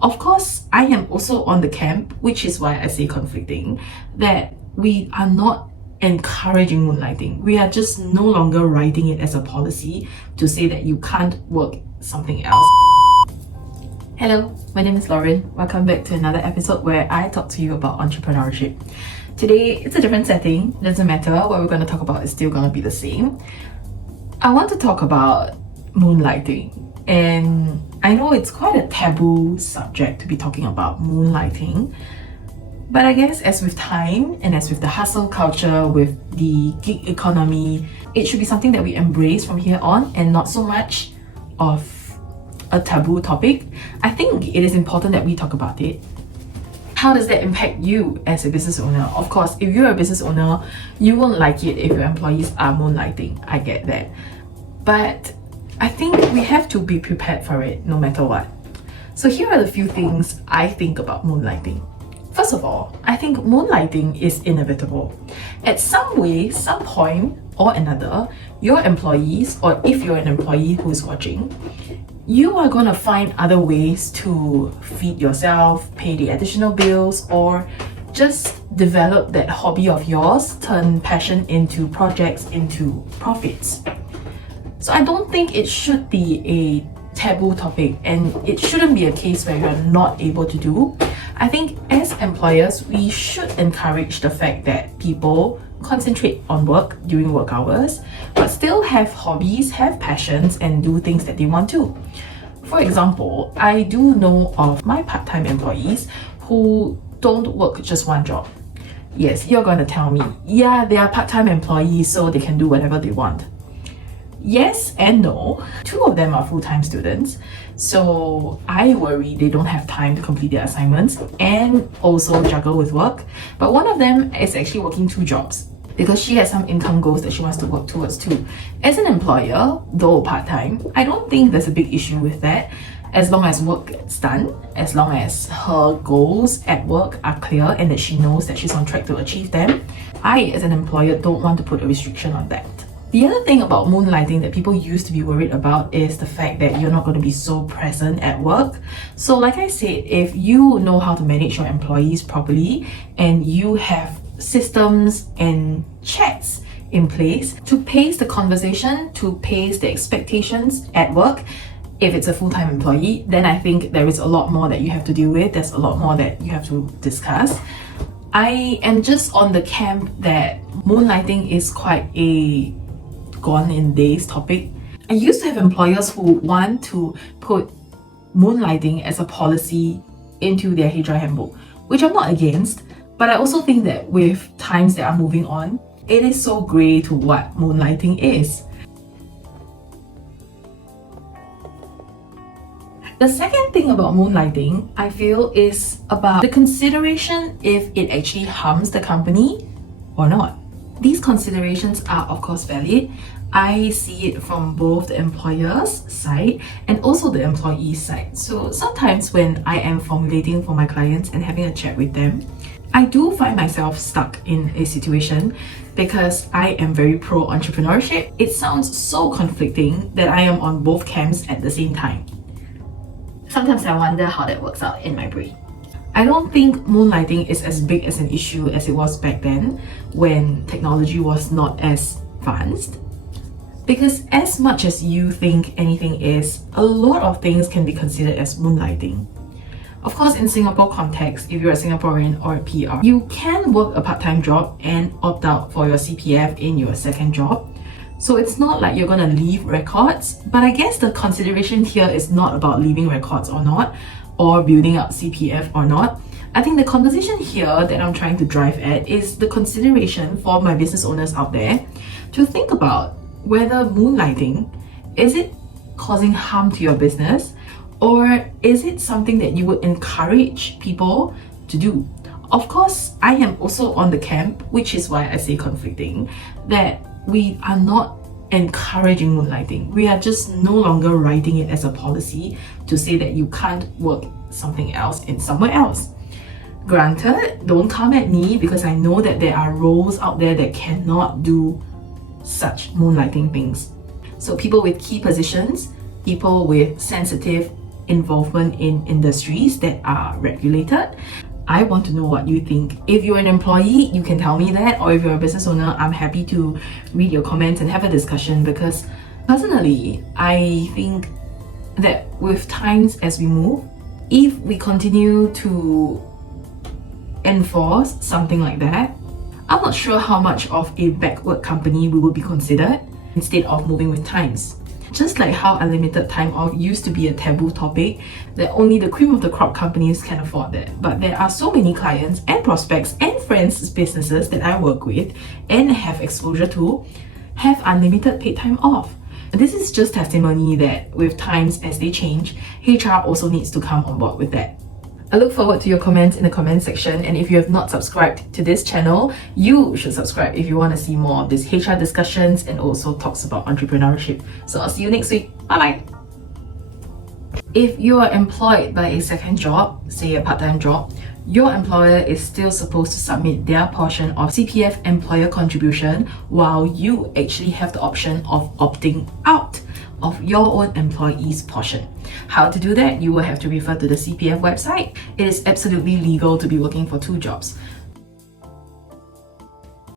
Of course, I am also on the camp, which is why I say conflicting, that we are not encouraging moonlighting. We are just no longer writing it as a policy to say that you can't work something else. Hello, my name is Lauren. Welcome back to another episode where I talk to you about entrepreneurship. Today, it's a different setting. Doesn't matter, what we're going to talk about is still going to be the same. I want to talk about moonlighting. And I know it's quite a taboo subject to be talking about moonlighting. But I guess as with time and as with the hustle culture, with the gig economy, it should be something that we embrace from here on and not so much of a taboo topic. I think it is important that we talk about it. How does that impact you as a business owner? Of course, if you're a business owner, you won't like it if your employees are moonlighting. I get that. But I think we have to be prepared for it no matter what. So here are the few things I think about moonlighting. First of all, I think moonlighting is inevitable. At some way, some point or another, your employees, or if you're an employee who's watching, you are going to find other ways to feed yourself, pay the additional bills, or just develop that hobby of yours, turn passion into projects, into profits. So I don't think it should be a taboo topic, and it shouldn't be a case where you're not able to do. I think as employers, we should encourage the fact that people concentrate on work during work hours, but still have hobbies, have passions, and do things that they want to. For example, I do know of my part-time employees who don't work just one job. Yes, you're going to tell me, yeah, they are part-time employees, so they can do whatever they want. Yes and no. Two of them are full-time students, so I worry they don't have time to complete their assignments and also juggle with work. But one of them is actually working two jobs because she has some income goals that she wants to work towards too. As an employer, though part-time, I don't think there's a big issue with that, as long as work gets done, as long as her goals at work are clear and that she knows that she's on track to achieve them. I, as an employer, don't want to put a restriction on that. The other thing about moonlighting that people used to be worried about is the fact that you're not going to be so present at work. So like I said, if you know how to manage your employees properly and you have systems and checks in place to pace the conversation, to pace the expectations at work, if it's a full-time employee, then I think there is a lot more that you have to deal with. There's a lot more that you have to discuss. I am just on the camp that moonlighting is quite a gone in days topic. I used to have employers who want to put moonlighting as a policy into their HR handbook, which I'm not against, but I also think that with times that are moving on, it is so grey to what moonlighting is. The second thing about moonlighting, I feel, is about the consideration if it actually harms the company or not. These considerations are of course valid. I see it from both the employer's side and also the employee's side. So sometimes when I am formulating for my clients and having a chat with them, I do find myself stuck in a situation because I am very pro entrepreneurship. It sounds so conflicting that I am on both camps at the same time. Sometimes I wonder how that works out in my brain. I don't think moonlighting is as big as an issue as it was back then when technology was not as advanced. Because as much as you think anything is, a lot of things can be considered as moonlighting. Of course, in Singapore context, if you're a Singaporean or a PR, you can work a part-time job and opt out for your CPF in your second job. So it's not like you're gonna leave records, but I guess the consideration here is not about leaving records or not, or building up CPF or not. I think the conversation here that I'm trying to drive at is the consideration for my business owners out there to think about whether moonlighting, is it causing harm to your business, or is it something that you would encourage people to do? Of course, I am also on the camp, which is why I say conflicting, that we are not encouraging moonlighting. We are just no longer writing it as a policy to say that you can't work something else in somewhere else. Granted, don't come at me because I know that there are roles out there that cannot do such moonlighting things. So people with key positions, people with sensitive involvement in industries that are regulated. I want to know what you think. If you're an employee, you can tell me that, or if you're a business owner, I'm happy to read your comments and have a discussion, because personally, I think that with times as we move, if we continue to enforce something like that, I'm not sure how much of a backward company we will be considered instead of moving with times. Just like how unlimited time off used to be a taboo topic, that only the cream of the crop companies can afford that. But there are so many clients and prospects and friends' businesses that I work with and have exposure to have unlimited paid time off. This is just testimony that with times as they change, HR also needs to come on board with that. I look forward to your comments in the comment section, and if you have not subscribed to this channel, you should subscribe if you want to see more of these HR discussions and also talks about entrepreneurship. So I'll see you next week. Bye bye. If you are employed by a second job, say a part-time job, your employer is still supposed to submit their portion of CPF employer contribution, while you actually have the option of opting out of your own employee's portion. How to do that? You will have to refer to the CPF website. It is absolutely legal to be working for two jobs.